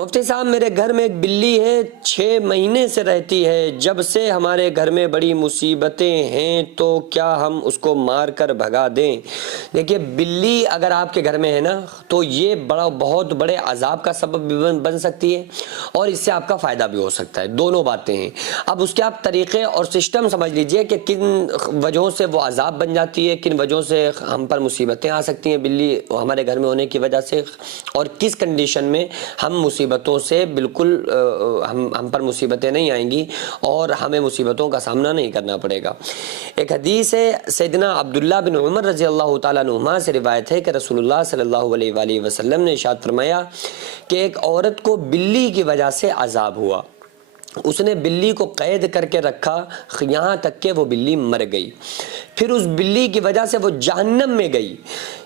مفتی صاحب میرے گھر میں ایک بلی ہے، 6 مہینے سے رہتی ہے، جب سے ہمارے گھر میں بڑی مصیبتیں ہیں تو کیا ہم اس کو مار کر بھگا دیں؟ دیکھیے بلی اگر آپ کے گھر میں ہے نا تو یہ بہت بڑے عذاب کا سبب بھی بن سکتی ہے اور اس سے آپ کا فائدہ بھی ہو سکتا ہے، دونوں باتیں ہیں۔ اب اس کے آپ طریقے اور سسٹم سمجھ لیجئے کہ کن وجہوں سے وہ عذاب بن جاتی ہے، کن وجہوں سے ہم پر مصیبتیں آ سکتی ہیں بلی ہمارے گھر میں ہونے کی وجہ سے، اور کس کنڈیشن میں ہم مصیبتوں سے بالکل ہم پر مصیبتیں نہیں آئیں گی اور ہمیں مصیبتوں کا سامنا نہیں کرنا پڑے گا۔ ایک حدیث ہے سیدنا عبداللہ بن عمر رضی اللہ تعالیٰ عنہما سے روایت ہے کہ رسول اللہ صلی اللہ علیہ وآلہ وسلم نے ارشاد فرمایا کہ ایک عورت کو بلی کی وجہ سے عذاب ہوا، اس نے بلی کو قید کر کے رکھا یہاں تک کہ وہ بلی مر گئی، پھر اس بلی کی وجہ سے وہ جہنم میں گئی۔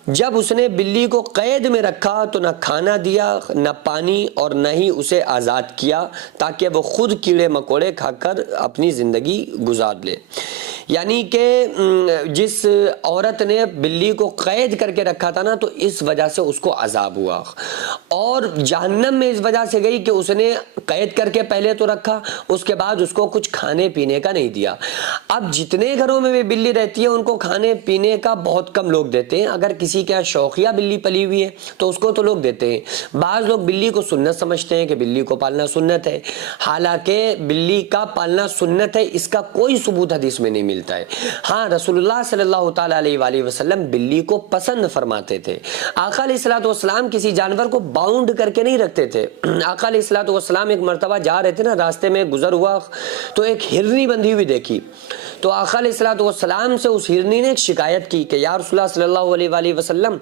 جب اس نے بلی کو قید میں رکھا تو نہ کھانا دیا، نہ پانی، اور نہ ہی اسے آزاد کیا تاکہ وہ خود کیڑے مکوڑے کھا کر اپنی زندگی گزار لے۔ یعنی کہ جس عورت نے بلی کو قید کر کے رکھا تھا نا تو اس وجہ سے اس کو عذاب ہوا، اور جہنم میں اس وجہ سے گئی کہ اس نے قید کر کے پہلے تو رکھا، اس کے بعد اس کو کچھ کھانے پینے کا نہیں دیا۔ اب جتنے گھروں میں بھی بلی رہتی ہے ان کو کھانے پینے کا بہت کم لوگ دیتے ہیں، اگر کسی کے شوقیہ بلی پلی ہوئی ہے تو اس کو تو لوگ دیتے ہیں۔ بعض لوگ بلی کو سنت سمجھتے ہیں کہ بلی کو پالنا سنت ہے، حالانکہ بلی کا پالنا سنت ہے اس کا کوئی ثبوت حدیث میں نہیں ملتا ہے۔ ہاں رسول اللہ صلی اللہ تعالیٰ علیہ وآلہ وسلم بلی کو پسند فرماتے تھے۔ آقا علیہ الصلوۃ والسلام کسی جانور کو باؤنڈ کر کے نہیں رکھتے تھے۔ آقا علیہ الصلوۃ والسلام ایک مرتبہ جا رہے تھے نا، راستے میں گزر ہوا تو ایک ہرنی بندھی ہوئی دیکھی، تو آقا علیہ الصلوۃ والسلام سے اس ہرنی نے ایک شکایت کی کہ یا رسول اللہ صلی اللہ علیہ وآلہ وسلم،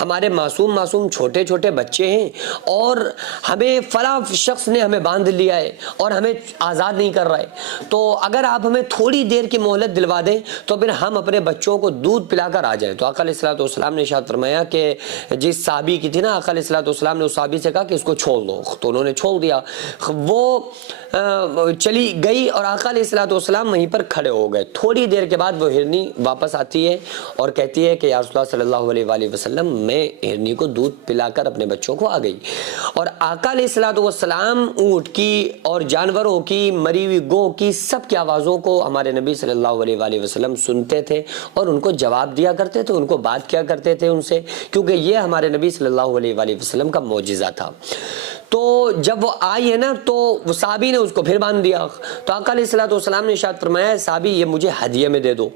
ہمارے معصوم چھوٹے چھوٹے بچے ہیں اور ہمیں فلاں شخص نے ہمیں باندھ لیا ہے اور ہمیں آزاد نہیں کر رہا ہے، تو اگر آپ ہمیں تھوڑی دیر کی مہلت دلوا دیں تو پھر ہم اپنے بچوں کو دودھ پلا کر آ جائیں۔ تو آقا علیہ الصلوۃ والسلام نے ارشاد فرمایا کہ جس صحابی کی تھی نا، آقا علیہ الصلوۃ والسلام نے اس صحابی سے کہا کہ اس کو چھوڑ دو، تو انہوں نے چھوڑ دیا، وہ چلی گئی اور آقا علیہ الصلوۃ والسلام وہیں پر کھڑے ہو گئے۔ تھوڑی دیر کے بعد وہ ہرنی واپس آتی ہے اور کہتی ہے کہ یا رسول اللہ صلی اللہ علیہ وآلہ وسلم، میں ہرنی کو دودھ پلا کر اپنے بچوں کو آ گئی۔ اور آقا علیہ الصلوۃ والسلام اونٹ کی اور جانوروں کی، مری ہوئی گو کی، سب کی آوازوں کو ہمارے نبی صلی اللہ علیہ وآلہ وسلم سنتے تھے اور ان کو جواب دیا کرتے تھے، ان کو بات کیا کرتے تھے ان سے، کیونکہ یہ ہمارے نبی صلی اللہ علیہ وآلہ وسلم کا معجزہ تھا۔ تو جب وہ آئی ہے نا تو وہ صحابی نے اس کو پھر باندھ دیا، تو آقا علیہ الصلوۃ والسلام نے ارشاد فرمایا صحابی یہ مجھے ہدیے میں دے دو۔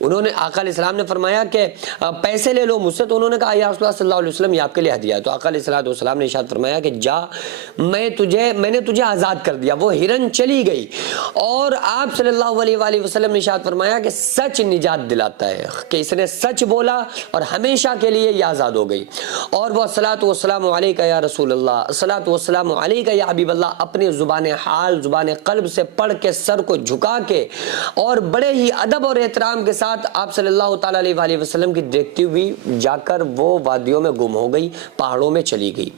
انہوں نے آقا علیہ السلام نے فرمایا کہ پیسے لے لو مجھ سے، تو انہوں نے کہا یا رسول اللہ صلی اللہ علیہ وسلم یہ آپ کے لیے ہدیہ ہے۔ تو آقا علیہ السلام نے ارشاد فرمایا کہ جا، میں نے تجھے آزاد کر دیا۔ وہ ہرن چلی گئی اور آپ صلی اللہ علیہ وآلہ وسلم نے ارشاد فرمایا کہ سچ نجات دلاتا ہے، کہ اس نے سچ بولا اور ہمیشہ کے لیے یہ آزاد ہو گئی۔ اور وہ الصلاۃ والسلام علیک یا رسول اللہ، الصلاۃ والسلام علیک یا حبیب اللہ، اپنی زبان حال، زبان قلب سے پڑھ کے، سر کو جھکا کے اور بڑے ہی ادب اور احترام کے ساتھ آپ صلی اللہ تعالیٰ علیہ وآلہ وسلم کی دیکھتی ہوئی جا کر وہ وادیوں میں گم ہو گئی، پہاڑوں میں چلی گئی۔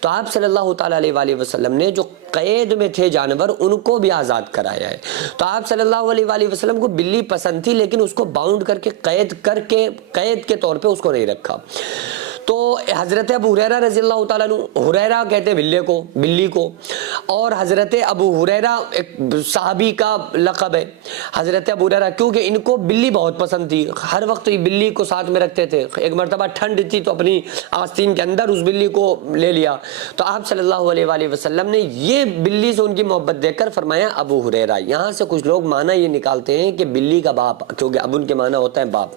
تو آپ صلی اللہ تعالیٰ علیہ وآلہ وسلم نے جو قید میں تھے جانور ان کو بھی آزاد کرایا ہے۔ تو آپ صلی اللہ علیہ وآلہ وسلم کو بلی پسند تھی لیکن اس کو باؤنڈ کر کے قید کے طور پہ اس کو نہیں رکھا۔ تو حضرت ابو ہریرہ رضی اللہ تعالیٰ عنہ، ہریرہ کہتے ہیں بلی کو، اور حضرت ابو ہریرہ ایک صحابی کا لقب ہے حضرت ابو ہریرہ، کیونکہ ان کو بلی بہت پسند تھی، ہر وقت بلی کو ساتھ میں رکھتے تھے۔ ایک مرتبہ ٹھنڈ تھی تو اپنی آستین کے اندر اس بلی کو لے لیا، تو آپ صلی اللہ علیہ وآلہ وسلم نے یہ بلی سے ان کی محبت دیکھ کر فرمایا ابو ہریرہ۔ یہاں سے کچھ لوگ معنی یہ نکالتے ہیں کہ بلی کا باپ، کیونکہ اب ان کے معنی ہوتا ہے باپ۔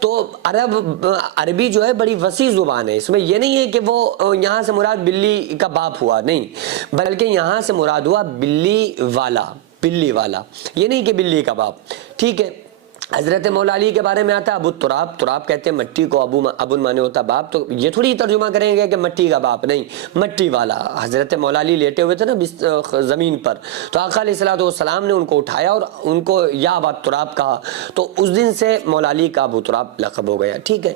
تو عربی جو ہے بڑی وسیع زبان ہے، اس میں یہ نہیں ہے کہ وہ یہاں سے مراد بلی کا باپ ہوا، نہیں، بلکہ یہاں سے مراد ہوا بلی والا، یہ نہیں کہ بلی کا باپ، ٹھیک ہے۔ حضرت مولا علی کے بارے میں آتا ہے ابو تراب کہتے ہیں مٹی کو، ابن مانے ہوتا باپ، تو یہ تھوڑی ترجمہ کریں گے کہ مٹی کا باپ، نہیں، مٹی والا۔ حضرت مولا علی لیٹے ہوئے تھے نا زمین پر، تو آقا علیہ الصلوۃ والسلام نے ان کو اٹھایا اور ان کو یا ابا تراب کہا، تو اس دن سے مولا علی کا ابو تراب لقب ہو گیا، ٹھیک ہے۔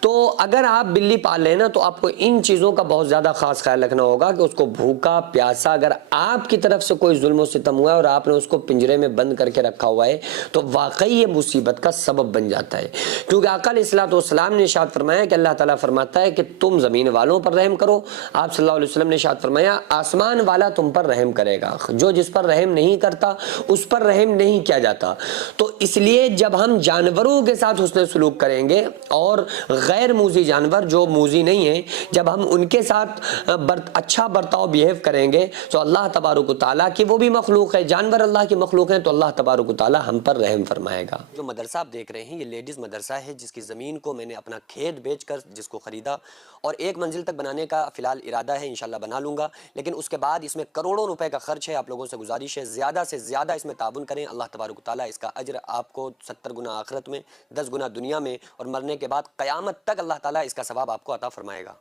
تو اگر آپ بلی پال لیں نا تو آپ کو ان چیزوں کا بہت زیادہ خاص خیال رکھنا ہوگا کہ اس کو بھوکا پیاسا، اگر آپ کی طرف سے کوئی ظلم و ستم ہوا ہے اور آپ نے اس کو پنجرے میں بند کر کے رکھا ہوا ہے تو واقعی یہ مصیبت کا سبب بن جاتا ہے، کیونکہ آقا علیہ الصلوۃ والسلام نے ارشاد فرمایا کہ اللہ تعالیٰ فرماتا ہے کہ تم زمین والوں پر رحم کرو، آپ صلی اللہ علیہ وسلم نے ارشاد فرمایا آسمان والا تم پر رحم کرے گا، جو جس پر رحم نہیں کرتا اس پر رحم نہیں کیا جاتا۔ تو اس لیے جب ہم جانوروں کے ساتھ حسن سلوک کریں گے اور غیر موذی جانور جو موذی نہیں ہیں جب ہم ان کے ساتھ اچھا برتاؤ بیہیو کریں گے تو اللہ تبارک و تعالیٰ کی وہ بھی مخلوق ہے، جانور اللہ کی مخلوق ہیں، تو اللہ تبارک و تعالیٰ ہم پر رحم فرمائے گا۔ جو مدرسہ آپ دیکھ رہے ہیں یہ لیڈیز مدرسہ ہے، جس کی زمین کو میں نے اپنا کھیت بیچ کر جس کو خریدا اور 1 منزل تک بنانے کا فی الحال ارادہ ہے، انشاءاللہ بنا لوں گا، لیکن اس کے بعد اس میں کروڑوں روپے کا خرچ ہے۔ آپ لوگوں سے گزارش ہے زیادہ سے زیادہ اس میں تعاون کریں، اللہ تبارک و تعالیٰ اس کا اجر آپ کو 70 گنا آخرت میں، 10 گنا دنیا میں، اور مرنے کے بعد قیامت تک اللہ تعالیٰ اس کا ثواب آپ کو عطا فرمائے گا۔